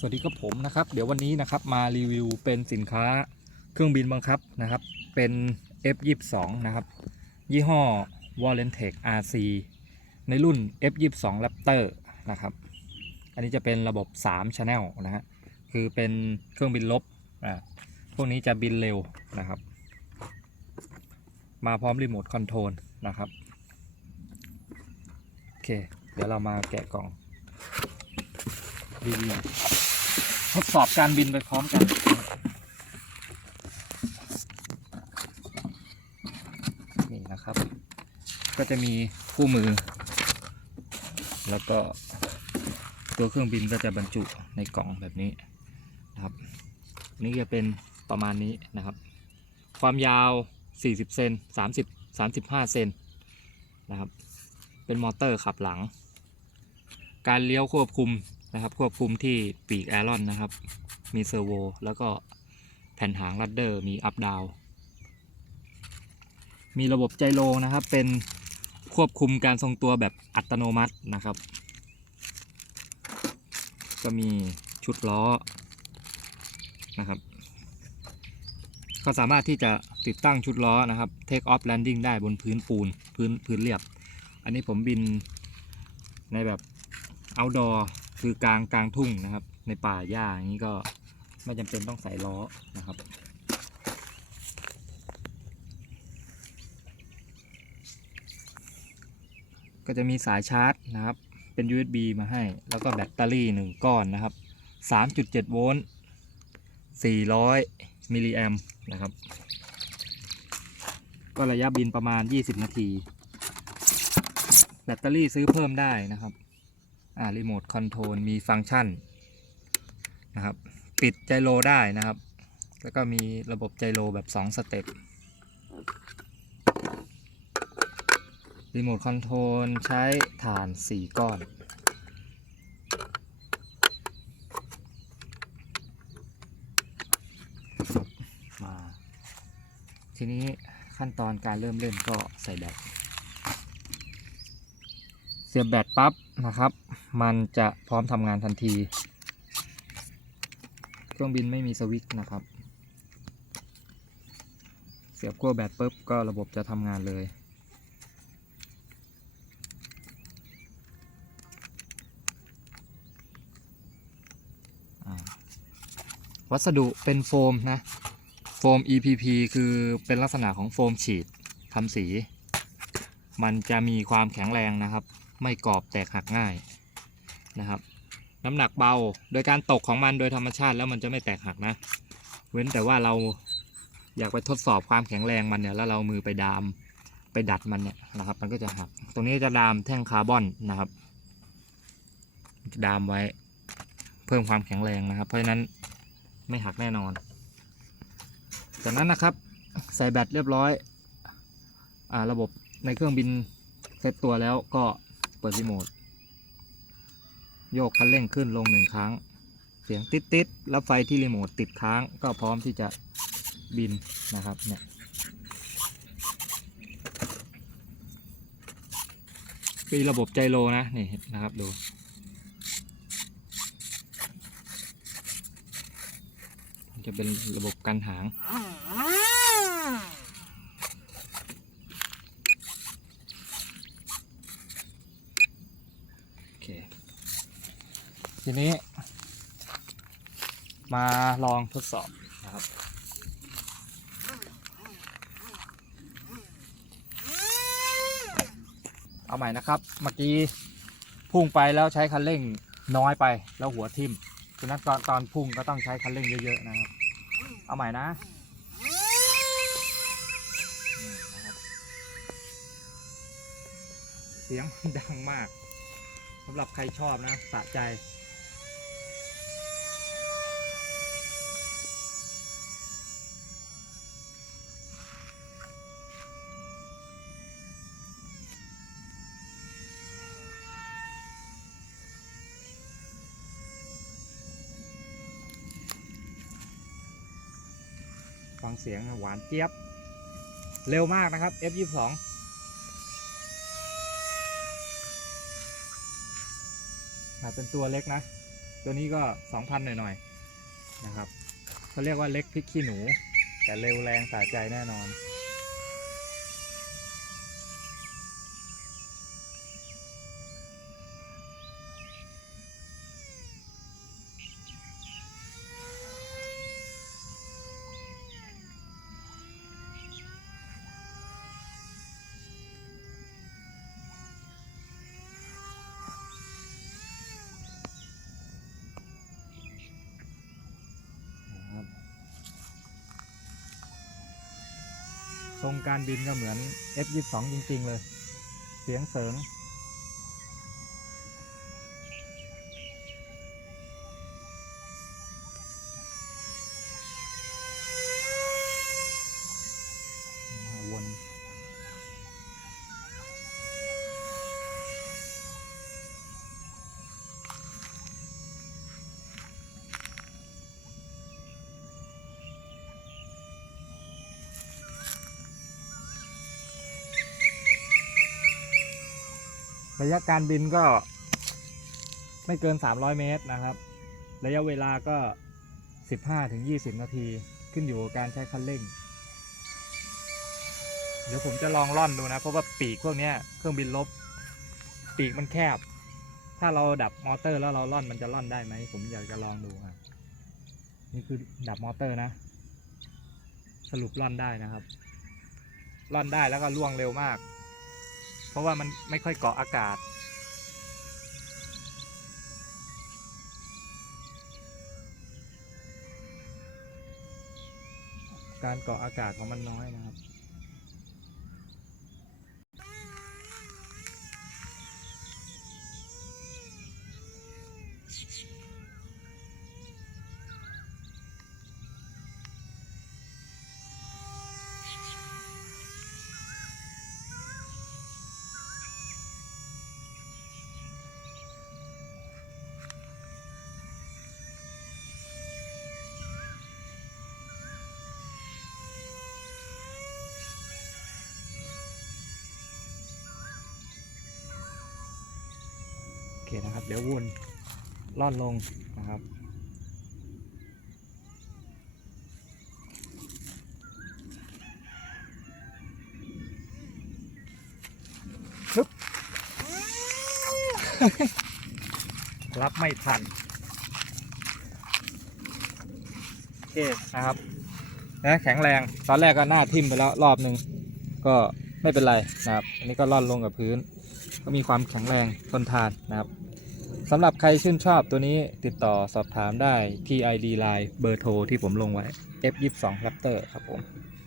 สวัสดีครับผมนะครับ เดี๋ยววันนี้นะครับมารีวิวเป็นสินค้าเครื่องบินบังคับนะครับ เป็น F22 นะครับ ยี่ห้อ w a l e n t e c h RC ในรุ่น F22 Raptor นะครับ อันนี้จะเป็นระบบ 3 Channel นะฮะคือเป็นเครื่องบินลบอ่าพวกนี้จะบินเร็วนะครับ มาพร้อมรีโมทคอนโทรลนะครับโอเค เดี๋ยวเรามาแกะกล่องรีวิว ทดสอบการบินไปพร้อมกันนี่นะครับ ก็จะมีคู่มือ แล้วก็ตัวเครื่องบินก็จะบรรจุในกล่องแบบนี้นะครับ นี่จะเป็นประมาณนี้นะครับ ความยาว 40 เซน30 35 เซนนะครับ เป็นมอเตอร์ขับหลัง การเลี้ยวควบคุม นะครับควบคุมที่ปีกแอรอนนะครับ มีเซอร์โว แล้วก็แผ่นหางรัดเดอร์มีอัพดาวมีระบบไจโรนะครับ เป็นควบคุมการทรงตัวแบบอัตโนมัตินะครับ ก็มีชุดล้อนะครับก็สามารถที่จะติดตั้งชุดล้อนะครับ Take off landing ได้บนพื้นปูนพื้นพื้นเรียบ อันนี้ผมบินในแบบ outdoor คือกลางกลางทุ่งนะครับ ในป่าหญ้าอย่างนี้ก็ไม่จำเป็นต้องใส่ล้อนะครับ ก็จะมีสายชาร์จนะครับ เป็น USB มาให้ แล้วก็แบตเตอรี่1ก้อนนะครับ 3.7 โวลต์ 400 มิลลิแอมป์นะครับ ก็ระยะบินประมาณ 20 นาที แบตเตอรี่ซื้อเพิ่มได้นะครับ อ่ารีโมทคอนโทรลมีฟังก์ชันนะครับ ปิดไจโรได้นะครับ แล้วก็มีระบบไจโรแบบ 2 สเต็ปรีโมทคอนโทรลใช้ฐาน 4 ก้อน มาทีนี้ขั้นตอนการเริ่มเล่นก็ใส่แบต เสียบแบตปั๊บนะครับ มันจะพร้อมทำงานทันที เครื่องบินไม่มีสวิตช์นะครับ เสียบขั้วแบตปุ๊บก็ระบบจะทำงานเลยวัสดุเป็นโฟมนะ โฟม EPP คือเป็นลักษณะของโฟมฉีดทำสี มันจะมีความแข็งแรงนะครับ ไม่กรอบแตกหักง่าย นะครับ น้ำหนักเบาโดยการตกของมันโดยธรรมชาติแล้วมันจะไม่แตกหักนะ เว้นแต่ว่าเราอยากไปทดสอบความแข็งแรงมันเนี่ยแล้วเรามือไปดามไปดัดมันเนี่ยนะครับ มันก็จะหัก ตรงนี้จะดามแท่งคาร์บอนนะครับดามไว้เพิ่มความแข็งแรงนะครับ เพราะฉะนั้นไม่หักแน่นอน จากนั้นนะครับใส่แบตเรียบร้อยอาระบบในเครื่องบินเซตตัวแล้วก็เปิดรีโมท โยกคันเร่งขึ้นลงหนึ่งครั้ง เสียงติดติดๆแล้วไฟที่รีโมทติดค้างก็พร้อมที่จะบินนะครับเนี่ยมีระบบไจโรนะนี่นะครับดูจะเป็นระบบกันหาง โอเค ทีนี้ มาลองทดสอบนะครับ เอาใหม่นะครับเมื่อกี้พุ่งไปแล้วใช้คันเร่งน้อยไปแล้วหัวทิ่มฉะนั้นตอนตอนพุ่งก็ต้องใช้คันเร่งเยอะๆนะครับ เอาใหม่นะเสียงดังมากสำหรับใครชอบนะสะใจ ฟังเสียงหวานเจี๊ยบ เร็วมากนะครับ F22 อาเป็นตัวเล็กนะ ตัวนี้ก็สองพันหน่อยๆ นะครับเขาเรียกว่าเล็กพริกขี้หนู แต่เร็วแรงสาใจแน่นอน ทรงการบินก็เหมือน F22 จริง ๆ เลย เสียงเสริง วน ระยะการบินก็ไม่เกิน 300 เมตรนะครับ ระยะเวลาก็ 15-20 นาที ขึ้นอยู่กับการใช้คันเร่ง เดี๋ยวผมจะลองล่อนดูนะ เพราะว่าปีกพวกนี้เครื่องบินลบ ปีกมันแคบ ถ้าเราดับมอเตอร์แล้วเราล่อนมันจะล่อนได้ไหม ผมอยากจะลองดูอะนี่คือดับมอเตอร์นะ สรุปล่อนได้นะครับ ล่อนได้แล้วก็ล่วงเร็วมาก เพราะว่ามันไม่ค่อยเกาะอากาศ การเกาะอากาศของมันน้อยนะครับ เคนะครับ เดี๋ยววนลอนลงนะครับฮึบรับไม่ทันโอเคนะครับนะแข็งแรง ตอนแรกก็หน้าทิ่มไปแล้วรอบหนึ่งก็ ไม่เป็นไรนะครับ อันนี้ก็ล่อนลงกับพื้น ก็มีความแข็งแรงทนทานนะครับสำหรับใครชื่นชอบตัวนี้ติดต่อสอบถามได้ที่ ID Line เบอร์โทรที่ผมลงไว้ F22 Raptor ครับผม